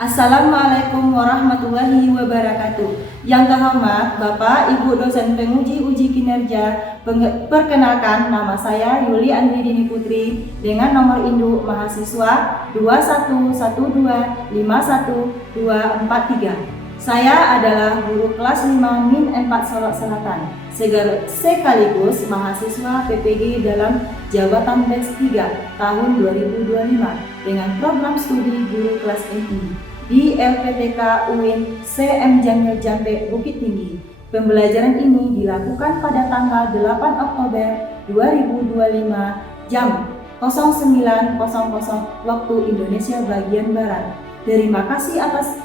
Assalamualaikum warahmatullahi wabarakatuh. Yang terhormat Bapak Ibu dosen penguji uji kinerja, perkenalkan nama saya Yuli Andridini Putri dengan nomor induk mahasiswa 211251243. Saya adalah guru kelas 5 Min 4 Solok Selatan, sekaligus mahasiswa PPG dalam jabatan Batch 3 tahun 2025 dengan program studi guru kelas MI di LPTK UIN CM Jamil Jambe Bukit Tinggi. Pembelajaran ini dilakukan pada tanggal 8 Oktober 2025 jam 09.00 waktu Indonesia bagian Barat. Terima kasih atas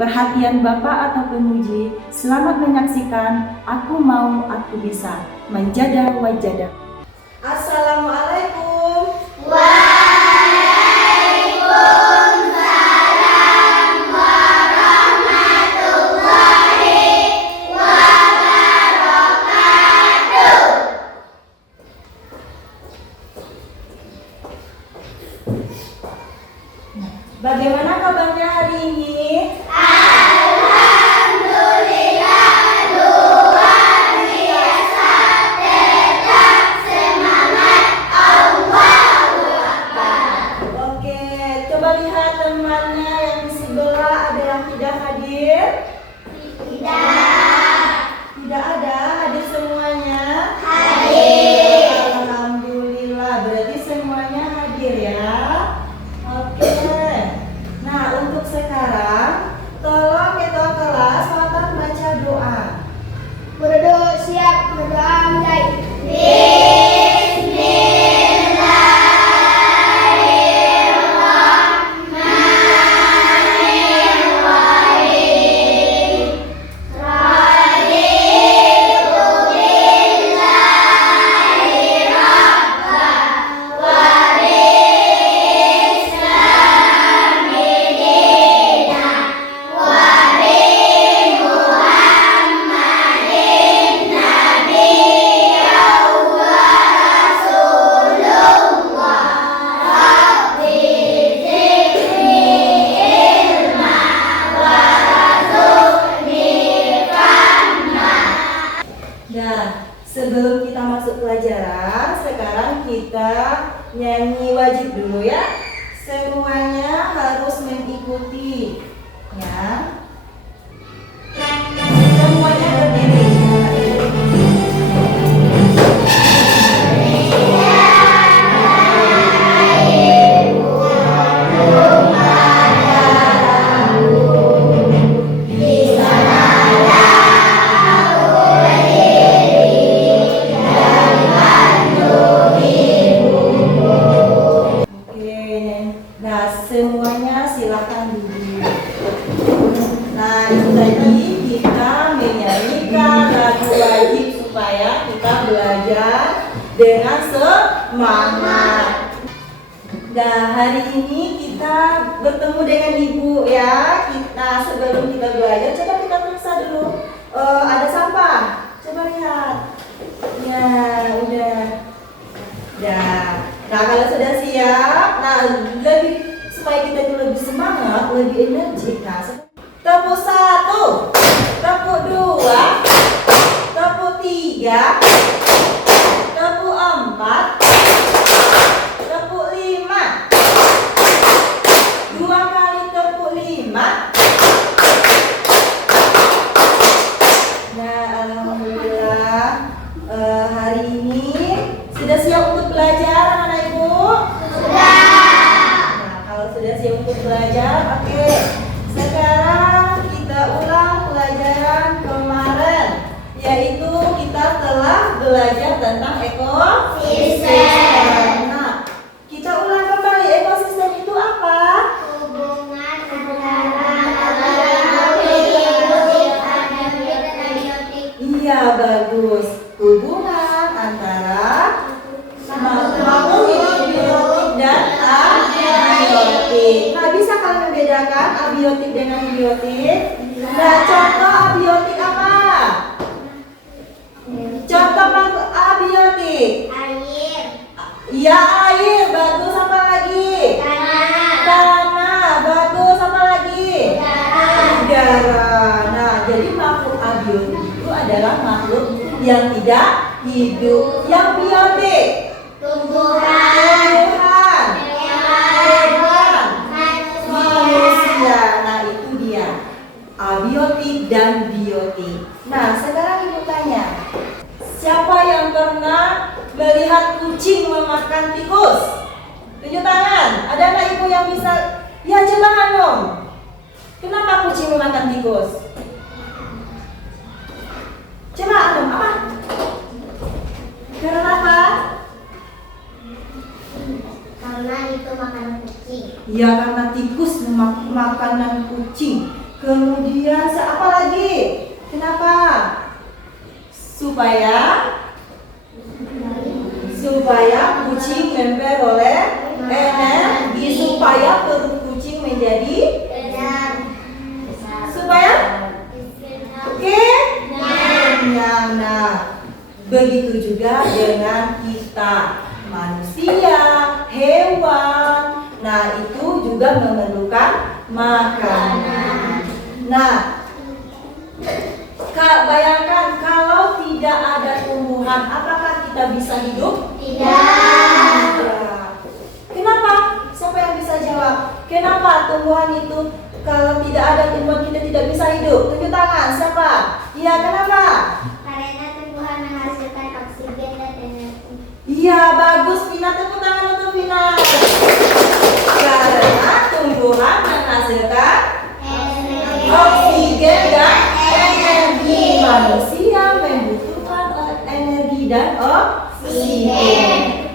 perhatian Bapak atau penguji. Selamat menyaksikan Aku Mau Aku Bisa Menjadah Wajadah. Assalamualaikum. Waalaikumsalam warahmatullahi wabarakatuh. Bagaimana kabarnya hari ini? Alhamdulillah, luar biasa, tetap semangat, Allahu Akbar. Oke, coba lihat temannya yang di sebelah, ada yang tidak hadir? Tidak. Tidak ada, hadir semuanya? Hadir. Alhamdulillah, berarti semuanya hadir ya. Oke. Nah, untuk sekarang tolong ketua kelas Fatan baca doa. Berdua siap, berdoa mulai. Bismillahirrahmanirrahim. Raditu billahi rabba wa bil islami dina wa bi Muhammadin nabiyyan wa rasulullah. Rabbi zidni ilma wa razuqni fahma. Nah, sebelum kita masuk pelajaran, sekarang kita nyanyi wajib dulu ya. Semuanya harus mengikuti ya. Semuanya berdiri. Oke, nah semuanya silakan duduk. Nah, itu tadi kita menyanyikan lagu wajib supaya kita belajar dengan semangat. Nah, hari ini kita bertemu dengan Ibu ya. Nah, sebelum kita belajar, coba kita periksa dulu. Ada sampah. Coba lihat. Ya, udah. Nah, kalau sudah siap, nah lebih supaya kita itu lebih semangat, lebih energik. Nah, tepuk 1, tepuk 2, tepuk 3, tepuk 4, tepuk 5, 2 kali tepuk 5. Nah, alhamdulillah hari ini sudah siap untuk belajar anak-anak Ibu? Sudah. Nah, kalau sudah siap untuk belajar, oke. Sekarang kita ulang pelajaran kemarin, yaitu kita telah belajar tentang ekosistem. Nah, kita ulang kembali, ekosistem itu apa? Hubungan antara biotik dan abiotik. Iya, bagus. Hubungan antara makhluk hidup biotik dan abiotik. Nah, bisa kalian membedakan abiotik dengan biotik? Nah, contoh abiotik apa? Contoh makhluk abiotik. Air. Ya, air. Bagus. Apa lagi? Tanah. Tanah. Bagus. Apa lagi? tidak hidup. Yang biotik, tumbuhan, tumbuhan, hewan, manusia. Nah itu dia, abiotik dan biotik. Nah sekarang ibu tanya, siapa yang pernah melihat kucing memakan tikus? Tunjuk tangan. Ada anak ibu yang bisa? Ya coba Hanum. Kenapa kucing memakan tikus? Coba Hanum, apa? Karena apa? karena itu makanan kucing. Ya karena tikus makanan kucing. Kemudian apa lagi? Kenapa? Supaya kucing memperoleh energi, supaya perut kucing menjadi supaya kenyang. Nah, begitu juga dengan kita, manusia, hewan. Nah, itu juga memerlukan makanan. Nah, Kak, bayangkan kalau tidak ada tumbuhan, apakah kita bisa hidup? Tidak. Kenapa? Siapa yang bisa jawab? Kenapa tumbuhan itu kalau tidak ada tumbuhan kita tidak bisa hidup? Tunjuk tangan, siapa? Iya, kenapa? Karena tumbuhan menghasilkan oksigen dan energi. Iya, bagus Vina, tepuk tangan untuk Vina. Karena tumbuhan menghasilkan oksigen dan energi. Manusia membutuhkan energi dan oksigen.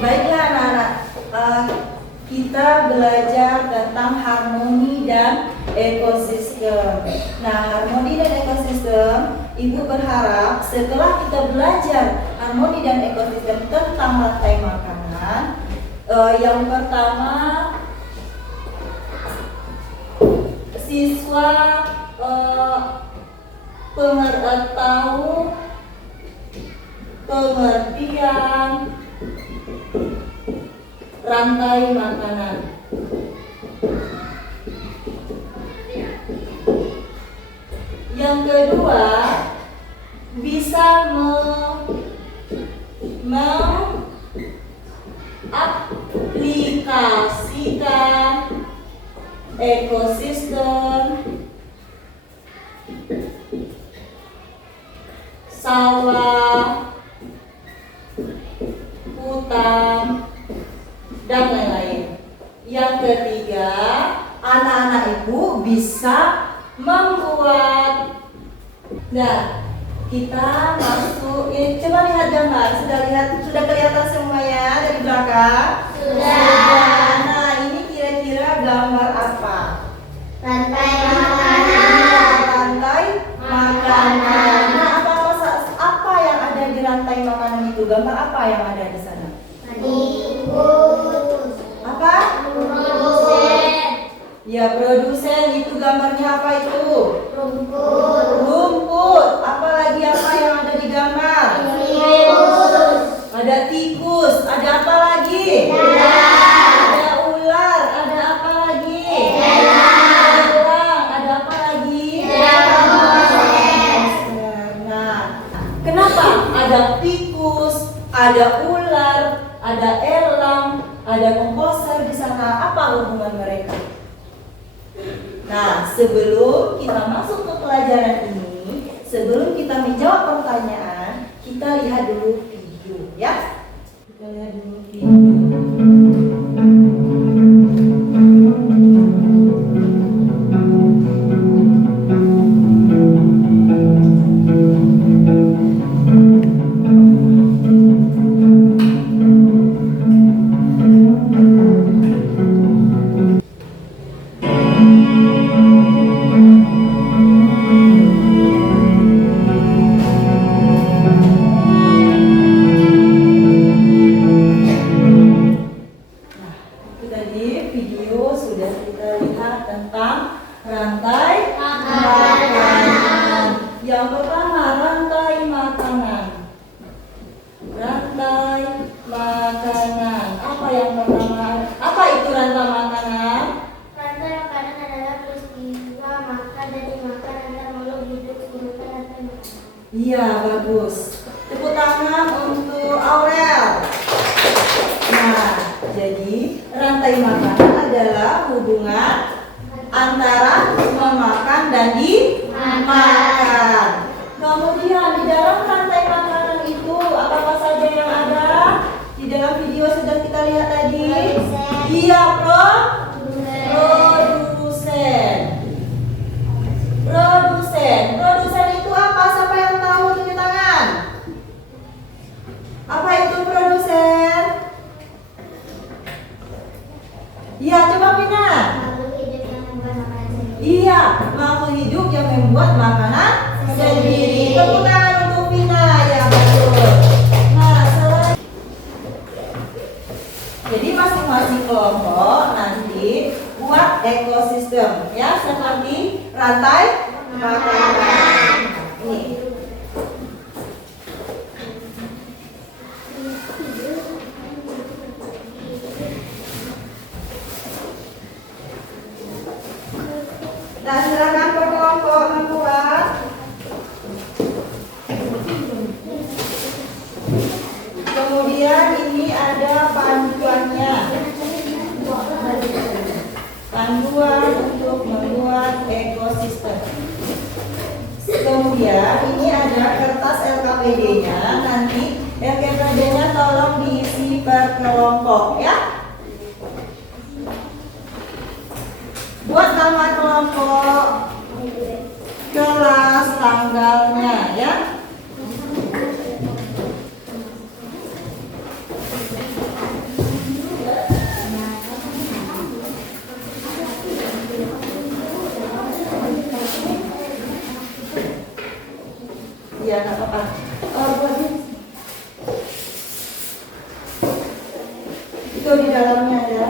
Baiklah anak-anak, kita belajar tentang harmoni dan ekosistem. Nah, harmoni dan ekosistem, Ibu berharap setelah kita belajar harmoni dan ekosistem tentang rantai makanan, yang pertama siswa tahu pengertian rantai makanan. Yang kedua, bisa mengaplikasikan ekosistem sawah, hutan, dan lain-lain. Yang ketiga, anak-anak ibu bisa membuat. Nah, kita masuk. Coba lihat gambar. Sudah kelihatan semuanya dari belakang? Sudah. Nah, ini kira-kira gambar apa? Rantai makanan. Rantai makanan. Nah, apa yang ada di rantai makanan itu? Gambar apa yang ada di sana? Tikus. Apa? Produsen. Ya, produsen. Itu gambarnya apa itu? Rumput. Rumput. Apalagi apa yang ada di gambar? Tikus. Ada tikus. Ada apa lagi? Ular. Ada ular. Ada apa lagi? Elang. Ada apa lagi? Nah, kenapa ada tikus, ada ular, ada elang, ada komposer di sana? Apa hubungan mereka? Nah, sebelum kita masuk ke pelajaran ini, sebelum kita menjawab pertanyaan, kita lihat dulu video ya. Kita lihat dulu video. Itu tadi video sudah kita lihat tentang rantai makanan. Yang pertama, rantai makanan. Rantai makanan. Apa yang pertama? Apa itu rantai makanan? Rantai makanan adalah peristiwa makan dan dimakan antar makhluk hidup menggunakan rantai makanan. Iya, bagus. hubungan antara memakan dan dimakan. Kemudian di dalam rantai makanan itu apa saja yang ada? Di dalam video sudah kita lihat tadi. Iya, produsen. Produsen itu apa? Siapa yang tahu? Tunjuk tangan. Apa itu produsen? Iya, coba Vina. Iya, makhluk hidup yang membuat makanan sendiri. Tepuk tangan untuk Vina. Ya, betul. Nah, jadi masing-masing kelompok nanti buat ekosistem ya, seperti rantai makanan. Ini. Nah, silakan per kelompok membuat. Kemudian ini ada panduannya. Panduan untuk membuat ekosistem. Kemudian ini ada kertas LKPD-nya. Nanti LKPD-nya tolong diisi per kelompok ya. Buat nama kelompok, kelas, tanggalnya ya. Iya, nggak apa-apa. Itu di dalamnya ya.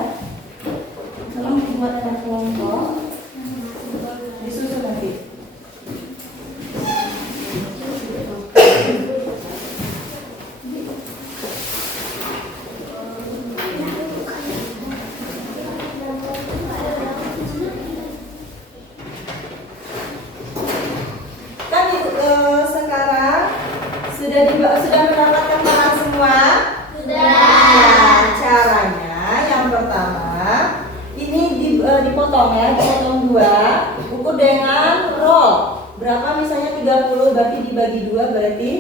Tolong buat kelompok. Disusun nanti. Kan sekarang sudah mendapatkan bahan semua? Sudah. Nah, caranya yang pertama ini dipotong ya, dipotong dua, ukur dengan roll. Berapa misalnya 30 berarti dibagi 2 berarti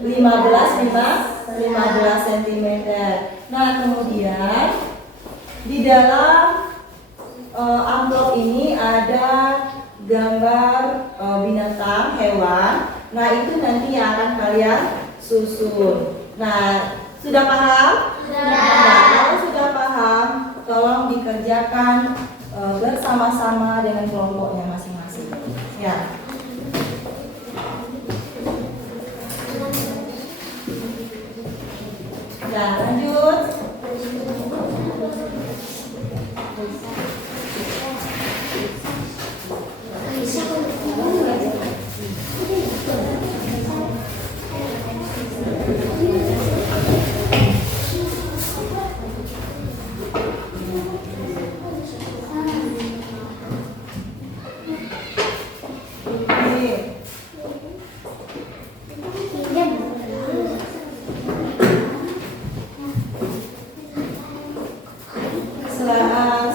15 cm. Nah, kemudian di dalam amplop ini ada gambar binatang, hewan. Nah, itu nanti yang akan kalian susun. Nah, sudah paham? Sudah. Nah, kalau sudah paham, tolong dikerjakan bersama-sama dengan kelompoknya masing-masing. Ya. Nah, lanjut.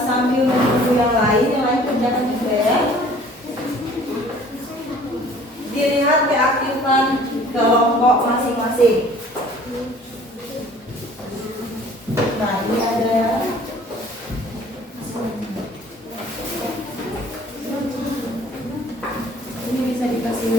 Sambil menunggu yang lain kerjakan juga ya. Dilihat keaktifan kelompok masing-masing. Nah, ini ada ini bisa dikasih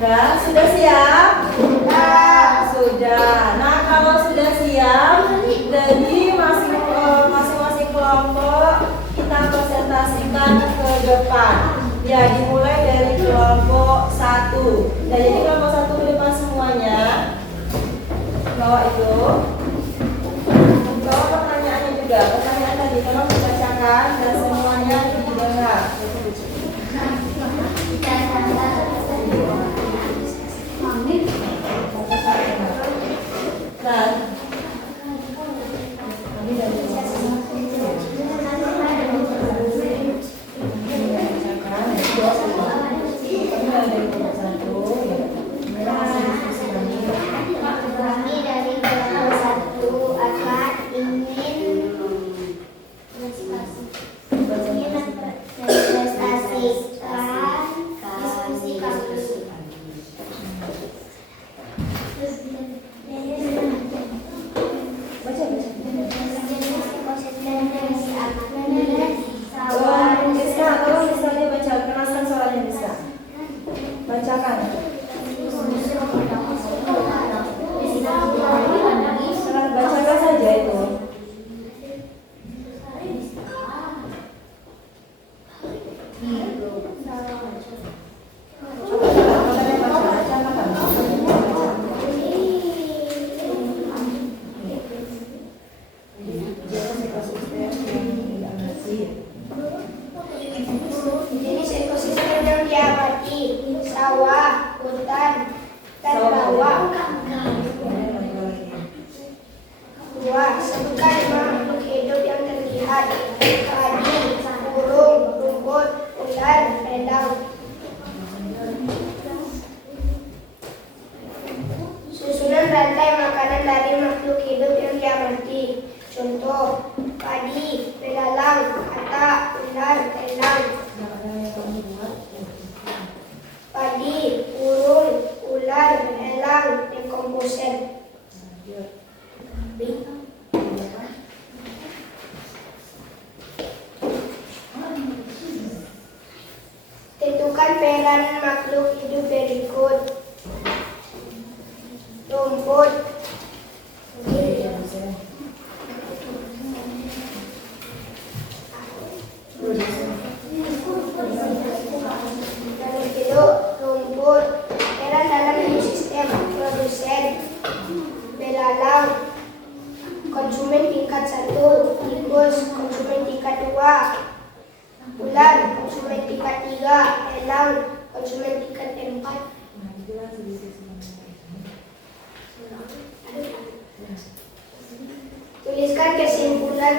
Ya, sudah siap? Sudah. Nah, kalau sudah siap, jadi masing-masing kelompok kita presentasikan ke depan. Ya, dimulai dari kelompok 1. Nah, jadi kelompok 1 ke depan semuanya. Bawa itu. Bawa pertanyaannya juga. Pertanyaan tadi tolong dibacakan dan semuanya didengar. Kami dari kelompok 1 akan ingin mempresentasikan diskusi kasus. Bacakan. Bacakan saja itu. Jenis ekosistem yang diamati: sawah, hutan, dan rawa. 2. Sebutkan 5 makhluk hidup yang terlihat: padi, burung, rumput, ular, elang. Susunan rantai makanan dari makhluk hidup yang diamati. Contoh: padi, belalang, katak, ular, elang. Padi, burung, ular, elang, dekomposer. Tentukan peran makhluk hidup berikut. Rumput, rumput, peran dalam ekosistem. Produsen, belalang, konsumen tingkat 1, tikus, konsumen tingkat 2, ular, konsumen tingkat 3, elang, konsumen tingkat 4. Tuliskan kesimpulan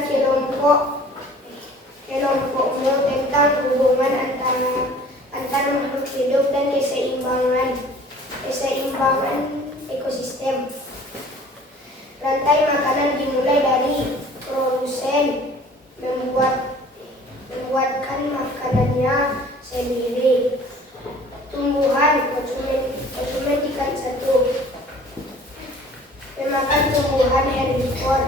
kelompokmu tentang hubungan antara makhluk hidup dan keseimbangan ekosistem. Rantai makanan dimulai dari produsen membuatkan makanannya sendiri. Tumbuhan, konsumen tingkat 1, memakan tumbuhan herbivor,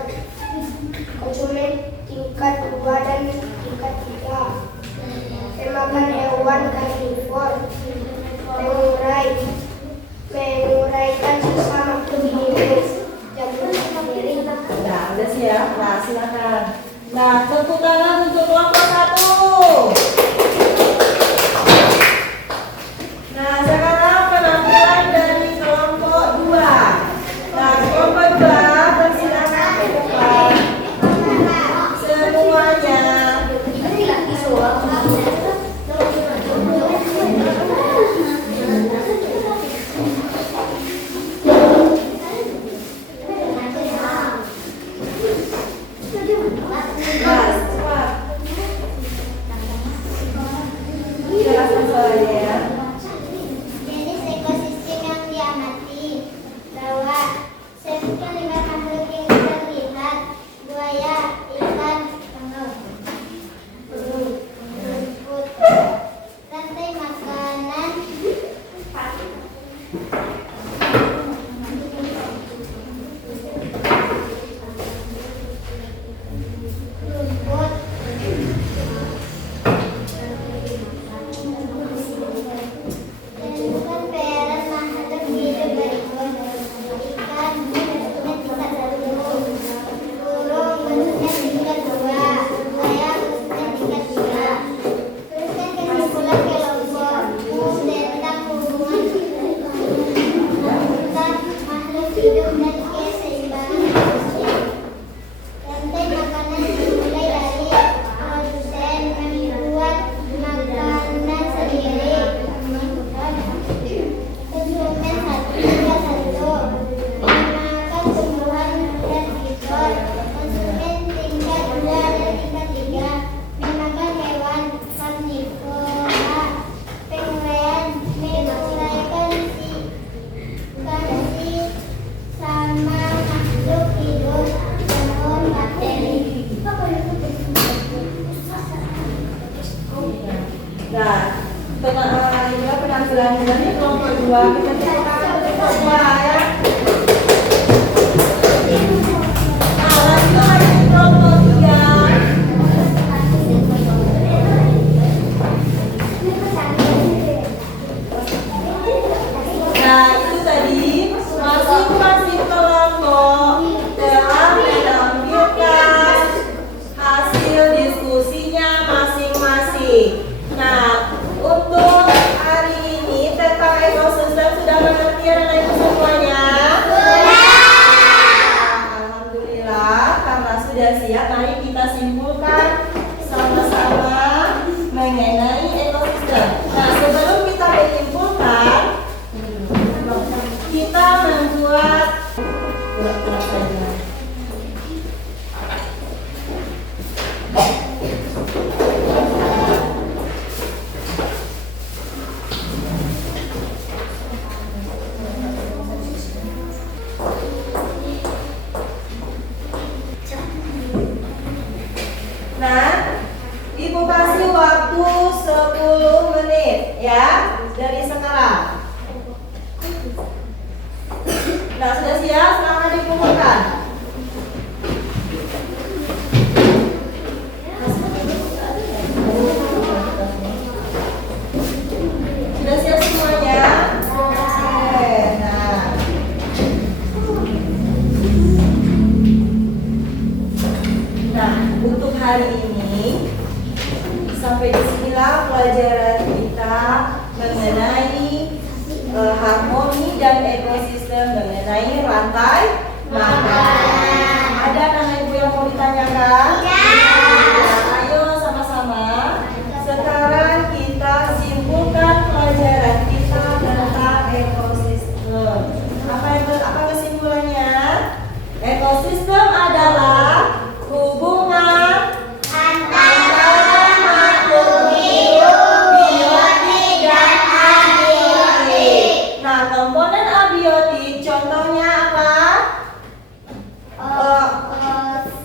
konsumen tingkat 2 dan tingkat 3, memakan hewan karnivor, menguraikan sisa makhluk hidup. Nah, udah siap? Nah, silakan. Nah, tepuk tangan untuk kelompok 1. Nah, inilah penampilan dari kelompok 2. Kita simpulkan kelompok 2 ya. Nah, lanjut lagi di kelompok 3. Nah, itu tadi masing-masing kelompok telah menampilkan hasil diskusinya masing-masing. Nah, untuk hari ini tentang ekosistem sudah mengerti anak ibu semuanya? Alhamdulillah, karena sudah siap, mari kita simpulkan sama-sama mengenai ekosistem. Nah, sebelum kita menyimpulkan, kita membuat saja. Nah, Ibu kasih waktu 10 menit ya dari sekarang. Nah, sudah siap? Silakan dikumpulkan. Sudah siap semuanya? Oke, nah, untuk hari ini sampai disinilah pelajaran kita mengenai harmoni dan ekosistem, mengenai rantai makanan. Ada anak ibu yang mau ditanyakan? Nah, ayo sama-sama. Sekarang kita simpulkan pelajaran kita tentang ekosistem. Apa kesimpulannya? Ekosistem adalah hubungan antara makhluk hidup, biotik dan abiotik. Nah, komponen abiotik contohnya apa?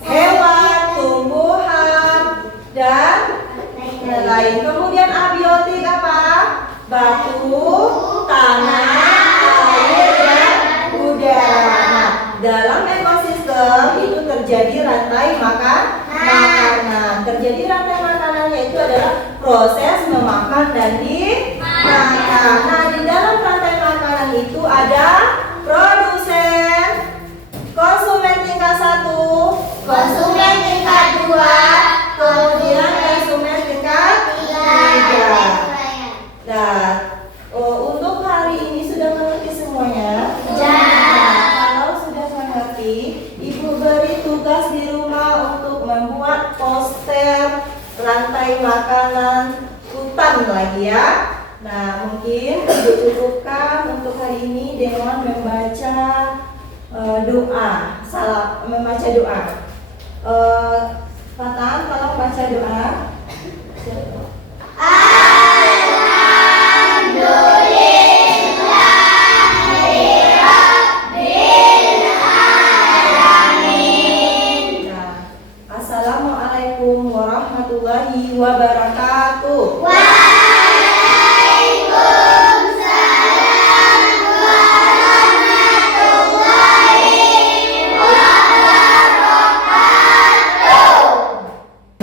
Hewan, tumbuhan, dan lain-lain. Kemudian abiotik apa? Batu, tanah, air, dan udara. Nah, dalam ekosistem itu terjadi rantai makanan. Terjadi rantai makanannya itu adalah proses memakan dan dimakan. Nah, di dalam rantai makanan itu ada produsen, konsumen tingkat 1, konsumen tingkat 2, kemudian konsumen tingkat 3. Nah, untuk hari ini sudah mengerti semuanya? Kalau sudah mengerti, Ibu beri tugas di rumah untuk membuat poster rantai makanan hutan lagi ya. Nah, mungkin Ibu cukupkan untuk hari ini dengan membaca doa. Membaca doa. Fatan, tolong baca doa.